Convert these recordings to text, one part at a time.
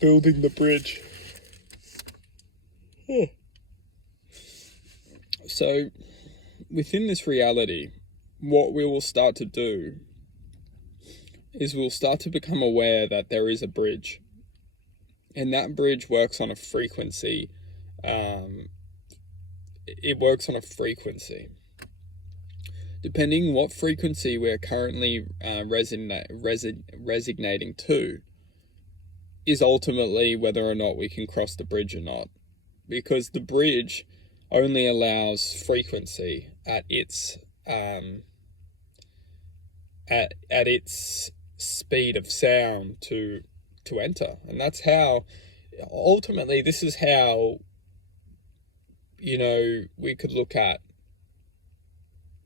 building the bridge. So, within this reality, what we will start to do is we'll start to become aware that there is a bridge. And that bridge works on a frequency. It works on a frequency. Depending what frequency we're currently resonating to, is ultimately whether or not we can cross the bridge or not. Because the bridge only allows frequency at its speed of sound to enter. And that's how, ultimately, this is how, we could look at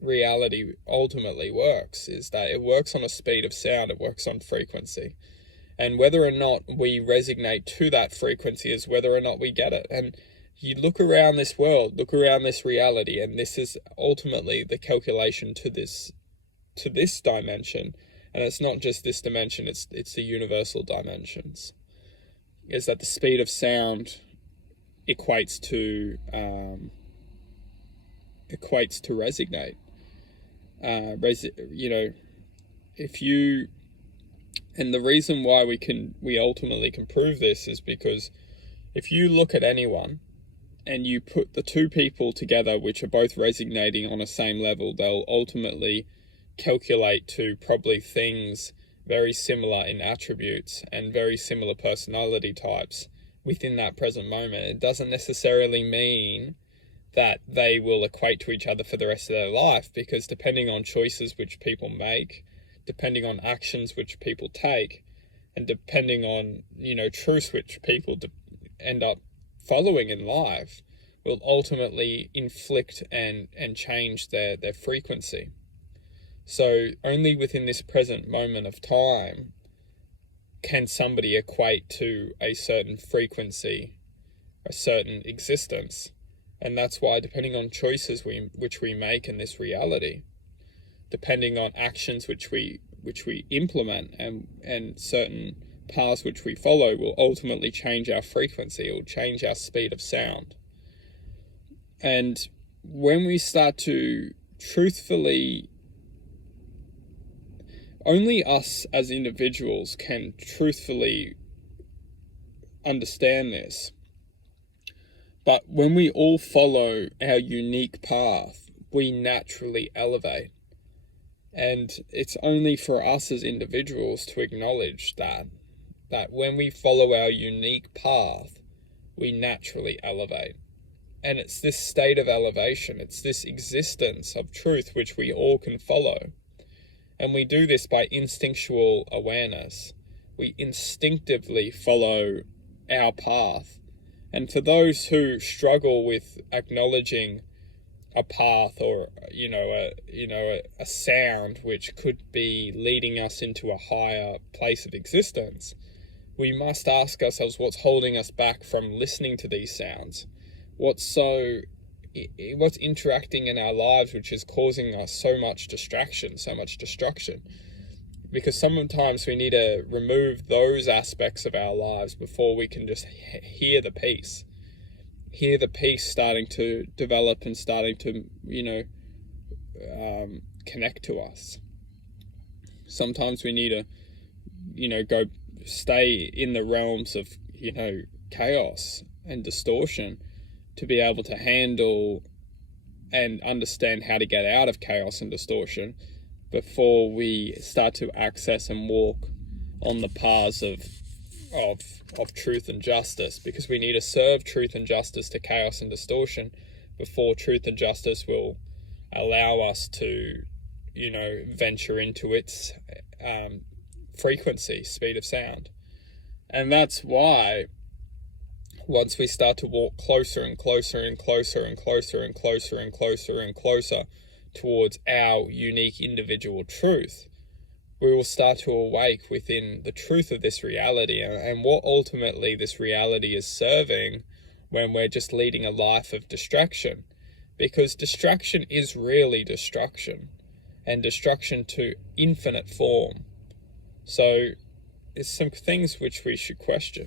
reality ultimately works, is that it works on a speed of sound, it works on frequency. And whether or not we resonate to that frequency is whether or not we get it. And you look around this world, look around this reality, and this is ultimately the calculation to this dimension. And it's not just this dimension, it's the universal dimensions. Is that the speed of sound equates to resonate. And the reason why we ultimately can prove this is because if you look at anyone and you put the two people together which are both resonating on the same level, they'll ultimately calculate to probably things very similar in attributes and very similar personality types within that present moment. It doesn't necessarily mean that they will equate to each other for the rest of their life, because depending on choices which people make, depending on actions which people take, and depending on, truths which people end up following in life, will ultimately inflict and change their frequency. So only within this present moment of time can somebody equate to a certain frequency, a certain existence. And that's why, depending on choices which we make in this reality, depending on actions which we implement and certain paths which we follow, will ultimately change our frequency, it will change our speed of sound. And when we start to truthfully, only us as individuals can truthfully understand this. But when we all follow our unique path, we naturally elevate. And it's only for us as individuals to acknowledge that when we follow our unique path, we naturally elevate. And it's this state of elevation, it's this existence of truth which we all can follow. And we do this by instinctual awareness. We instinctively follow our path. And for those who struggle with acknowledging a path or a sound which could be leading us into a higher place of existence, we must ask ourselves what's holding us back from listening to these sounds. What's interacting in our lives which is causing us so much distraction, so much destruction. Because sometimes we need to remove those aspects of our lives before we can just hear the peace starting to develop and starting to, connect to us. Sometimes we need to, go stay in the realms of, chaos and distortion to be able to handle and understand how to get out of chaos and distortion before we start to access and walk on the paths of truth and justice, because we need to serve truth and justice to chaos and distortion before truth and justice will allow us to, venture into its frequency, speed of sound. And that's why once we start to walk closer and closer and closer and closer and closer and closer and closer towards our unique individual truth, we will start to awake within the truth of this reality and what ultimately this reality is serving when we're just leading a life of distraction. Because distraction is really destruction, and destruction to infinite form. So it's some things which we should question.